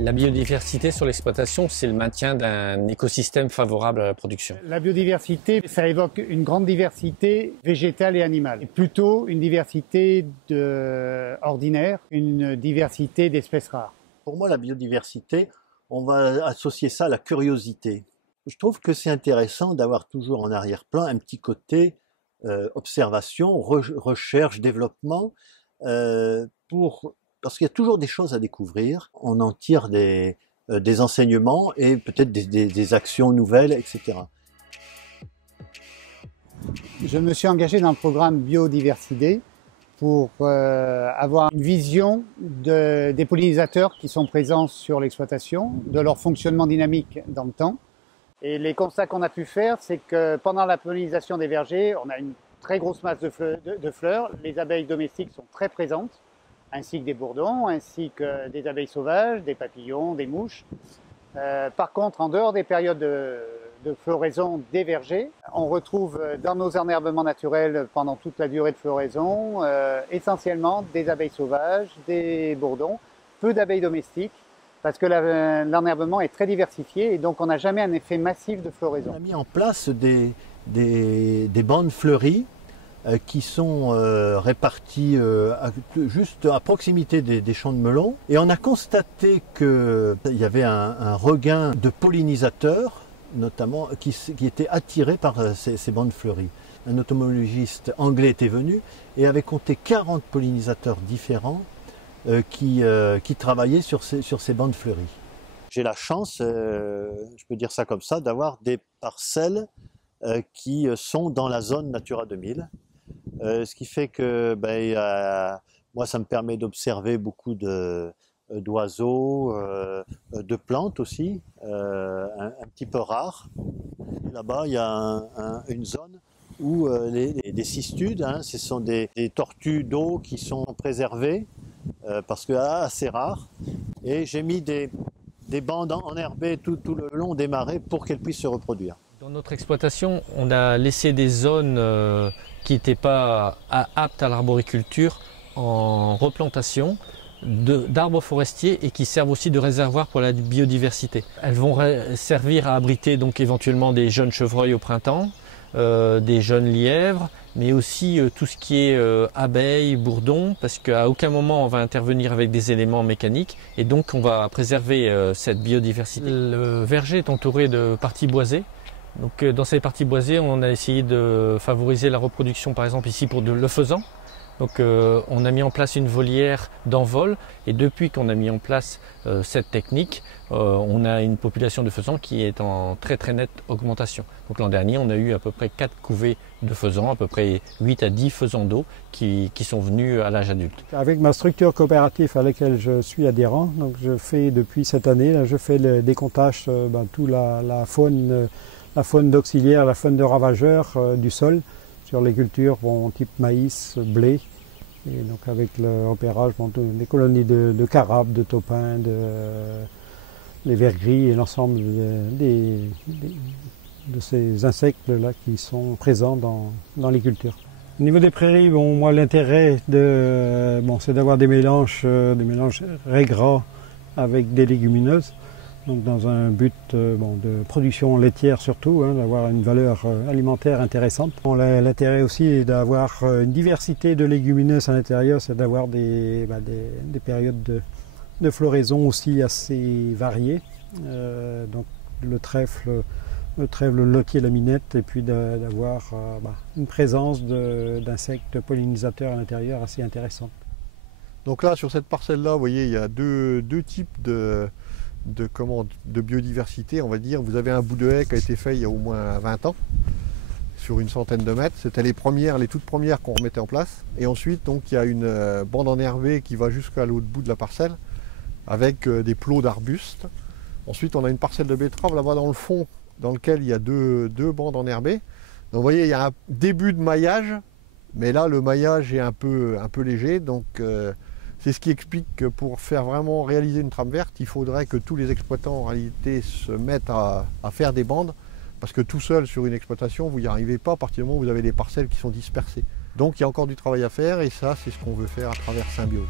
La biodiversité sur l'exploitation, c'est le maintien d'un écosystème favorable à la production. La biodiversité, ça évoque une grande diversité végétale et animale. Et plutôt une diversité ordinaire, une diversité d'espèces rares. Pour moi, la biodiversité, on va associer ça à la curiosité. Je trouve que c'est intéressant d'avoir toujours en arrière-plan un petit côté observation, recherche, développement, parce qu'il y a toujours des choses à découvrir. On en tire des enseignements et peut-être des actions nouvelles, etc. Je me suis engagé dans le programme Biodiversité pour avoir une vision des pollinisateurs qui sont présents sur l'exploitation, de leur fonctionnement dynamique dans le temps. Et les constats qu'on a pu faire, c'est que pendant la pollinisation des vergers, on a une très grosse masse de fleurs. Les abeilles domestiques sont très présentes, ainsi que des bourdons, ainsi que des abeilles sauvages, des papillons, des mouches. Par contre, en dehors des périodes de floraison des vergers, on retrouve dans nos enherbements naturels pendant toute la durée de floraison essentiellement des abeilles sauvages, des bourdons, peu d'abeilles domestiques, parce que l'enherbement est très diversifié et donc on n'a jamais un effet massif de floraison. On a mis en place des bandes fleuries qui sont réparties juste à proximité des champs de melons. Et on a constaté qu'il y avait un regain de pollinisateurs, notamment, qui étaient attirés par ces bandes fleuries. Un entomologiste anglais était venu et avait compté 40 pollinisateurs différents qui travaillaient sur ces bandes fleuries. J'ai la chance, je peux dire ça comme ça, d'avoir des parcelles qui sont dans la zone Natura 2000. Ce qui fait que moi, ça me permet d'observer beaucoup d'oiseaux, de plantes aussi, un petit peu rares. Là-bas, il y a une zone où des cistudes, ce sont des tortues d'eau qui sont préservées, parce que assez rares. Et j'ai mis des bandes enherbées tout le long des marais pour qu'elles puissent se reproduire. Dans notre exploitation, on a laissé des zones qui n'étaient pas aptes à l'arboriculture en replantation d'arbres forestiers et qui servent aussi de réservoir pour la biodiversité. Elles vont servir à abriter donc éventuellement des jeunes chevreuils au printemps, des jeunes lièvres, mais aussi tout ce qui est abeilles, bourdons, parce qu'à aucun moment on va intervenir avec des éléments mécaniques et donc on va préserver cette biodiversité. Le verger est entouré de parties boisées. Donc dans ces parties boisées, on a essayé de favoriser la reproduction, par exemple ici pour le faisan. Donc on a mis en place une volière d'envol et depuis qu'on a mis en place cette technique, on a une population de faisans qui est en très nette augmentation. Donc l'an dernier, on a eu à peu près 4 couvées de faisans, à peu près 8 à 10 faisans d'eau qui sont venus à l'âge adulte. Avec ma structure coopérative à laquelle je suis adhérent, donc je fais depuis cette année, là, je fais le décomptage toute la faune d'auxiliaire, la faune de ravageur du sol sur les cultures type maïs, blé. Et donc avec le repérage des colonies de carabes, de taupins, les vers gris et l'ensemble de ces insectes-là qui sont présents dans les cultures. Au niveau des prairies, moi l'intérêt c'est d'avoir des mélanges gras avec des légumineuses. Donc dans un but de production laitière surtout, d'avoir une valeur alimentaire intéressante. L'intérêt aussi est d'avoir une diversité de légumineuses à l'intérieur, c'est d'avoir des périodes de floraison aussi assez variées. Donc le trèfle, le lotier, la minette, et puis d'avoir une présence d'insectes pollinisateurs à l'intérieur assez intéressante. Donc là, sur cette parcelle-là, vous voyez, il y a deux types de biodiversité, on va dire. Vous avez un bout de haie qui a été fait il y a au moins 20 ans, sur une centaine de mètres. C'était les toutes premières qu'on remettait en place. Et ensuite, donc, il y a une bande enherbée qui va jusqu'à l'autre bout de la parcelle, avec des plots d'arbustes. Ensuite, on a une parcelle de betterave là-bas dans le fond, dans lequel il y a deux bandes enherbées. Donc vous voyez, il y a un début de maillage, mais là, le maillage est un peu léger. Donc c'est ce qui explique que pour faire vraiment réaliser une trame verte, il faudrait que tous les exploitants en réalité se mettent à faire des bandes, parce que tout seul sur une exploitation, vous n'y arrivez pas à partir du moment où vous avez des parcelles qui sont dispersées. Donc il y a encore du travail à faire et ça, c'est ce qu'on veut faire à travers Symbiose.